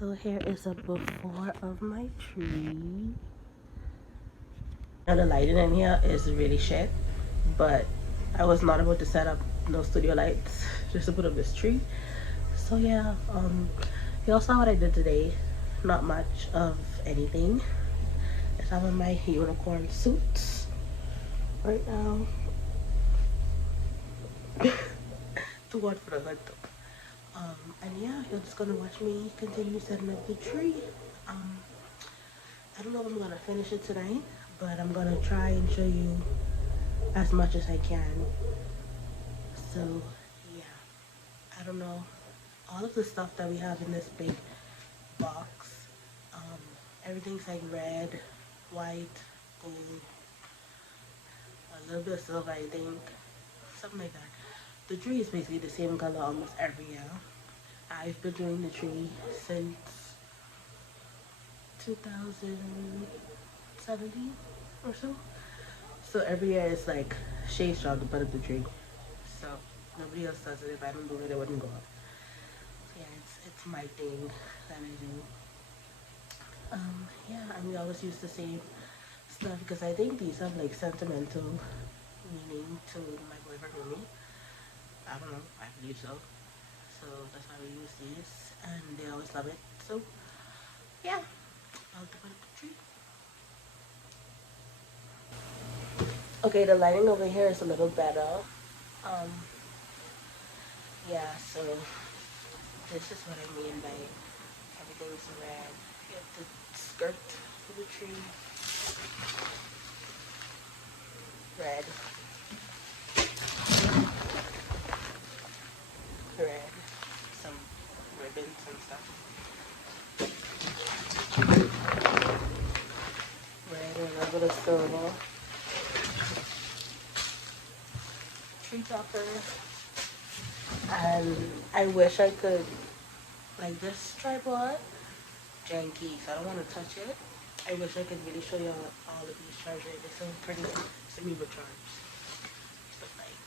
So here is a before of my tree. Now the lighting in here is really shit, but I was not able to set up no studio lights just to put up this tree. So yeah, you all saw what I did today. Not much of anything. It's I'm in my unicorn suit right now. Too hot for the hood though. And yeah, you're just gonna watch me continue setting up the tree. I don't know if I'm gonna finish it tonight, but I'm gonna try and show you as much as I can. So yeah, I don't know, all of the stuff that we have in this big box, everything's like red, white, gold, a little bit of silver, I think, something like that. The tree is basically the same color almost every year. I've been doing the tree since 2017 or so. So every year it's like Shay's job to put up the tree. So nobody else does it. If I don't do it, it wouldn't go up. So yeah, it's my thing that I do. Yeah, and we always use the same stuff because I think these have like sentimental meaning to my boyfriend and me. I don't know, I believe so. So that's why we use these, and they always love it. So yeah, I'll put up the tree. Okay, the lighting over here is a little better. Yeah, so this is what I mean by everything's red. You have the skirt for the tree, red, red, some ribbons and stuff, red and a little bit of silver, tree topper, and I wish I could, like this tripod, janky, so I don't want to touch it. I wish I could really show you all of these chargers. They're so pretty semi-recharged. But like,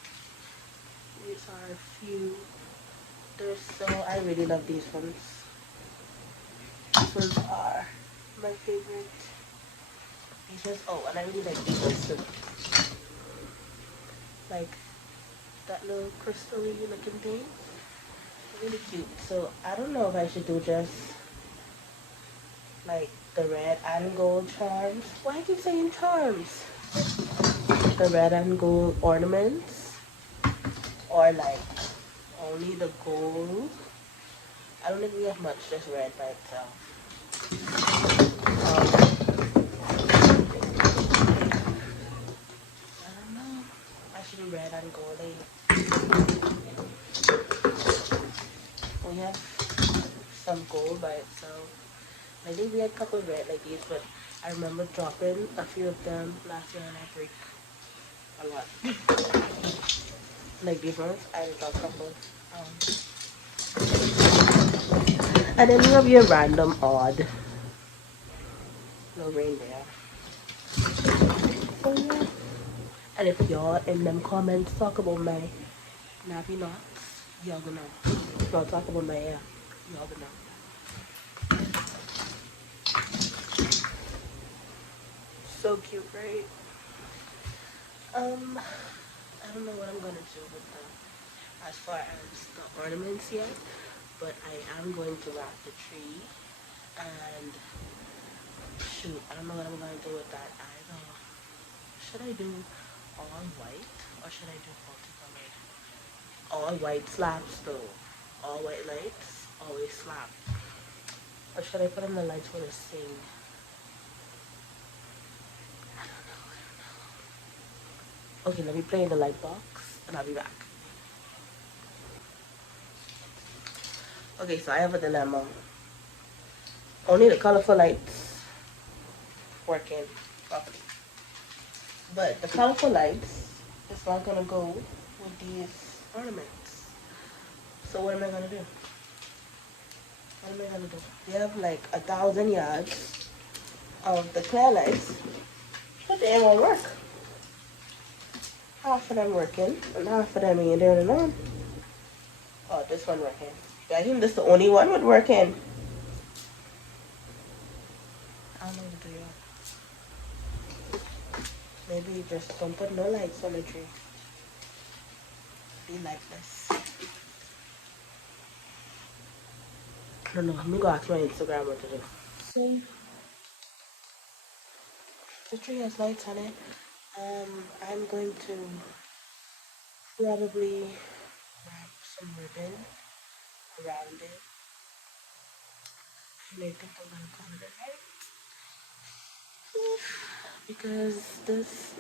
these are a few. I really love these ones. These ones are my favorite. These ones, oh, and I really like these ones too. Like, that little crystal-y looking thing. Really cute. So, I don't know if I should do just like the red and gold charms. Why I keep saying charms? The red and gold ornaments, or like only the gold. I don't think we have much, just red by itself. I don't know. I should do red and gold. We have some gold by itself. I think we had a couple of red like these, but I remember dropping a few of them last year and I break a lot. Like these ones, I dropped a couple. And then we have your random odd. No reindeer. Oh yeah. And if y'all in them comments talk about my nappy knots, y'all gonna know. If y'all talk about my hair, y'all gonna know. So cute, right? I don't know what I'm gonna do with them as far as the ornaments yet, but I am going to wrap the tree, and shoot, I don't know what I'm gonna do with that either. Should I do all white or should I do multicolored? All white slabs though. All white lights. always slap. Or should I put on the lights for the sing? I don't know. Okay, let me play in the light box and I'll be back. Okay, so I have a dilemma. Only the colorful lights working properly. But the colorful lights is not gonna go with these ornaments. So what am I gonna do? What am I gonna do? We have like 1,000 yards of the clear lights, but they won't work. Half of them working, and half of them ain't there and on. Oh, this one working. I think this is the only one with working. I don't know what to do. Maybe just don't put no lights on the tree. Be like this. I don't know. I'm gonna go ask my Instagram what to do. So the tree has lights on it. I'm going to probably wrap some ribbon around it. And I think I'm gonna call it a night. Because this,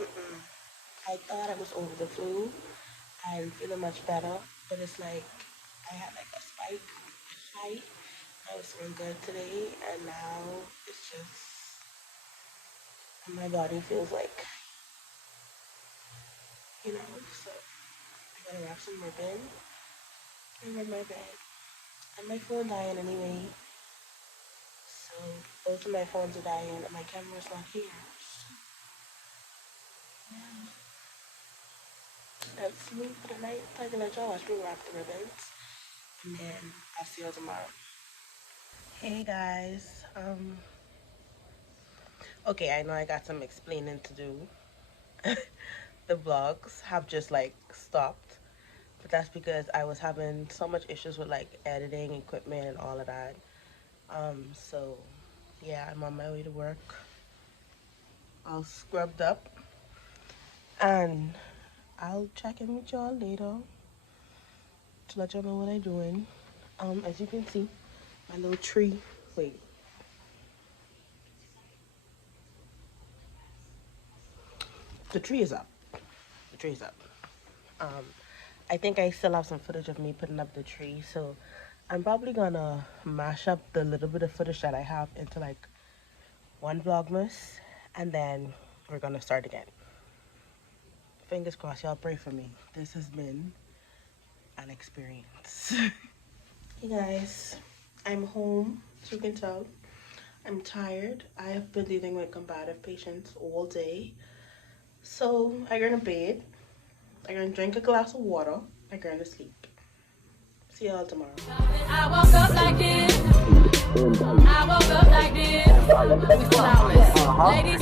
I thought I was over the flu and feeling much better, but it's like I had like a spike, SHAY. I was feeling good today, and now it's just my body feels like, you know. So I gotta wrap some ribbon and rub my bed. And my phone dying anyway, so both of my phones are dying and my camera's not here. So, yeah. That's me for the night. I'm gonna let y'all watch me wrap the ribbons, and then I'll see you tomorrow. Hey guys, okay, I know I got some explaining to do. The vlogs have just like stopped, but that's because I was having so much issues with like editing equipment and all of that. So yeah, I'm on my way to work, all scrubbed up, and I'll check in with y'all later to let y'all know what I'm doing. As you can see, my little tree, wait. The tree is up. The tree is up. I think I still have some footage of me putting up the tree, so I'm probably gonna mash up the little bit of footage that I have into like one Vlogmas, and then we're gonna start again. Fingers crossed, y'all pray for me. This has been an experience. Hey guys, I'm home, as you can tell. I'm tired. I have been dealing with combative patients all day. So I'm gonna bed. I'm gonna drink a glass of water. I'm gonna sleep. See y'all tomorrow. I woke up like this. I woke up like this. Ladies,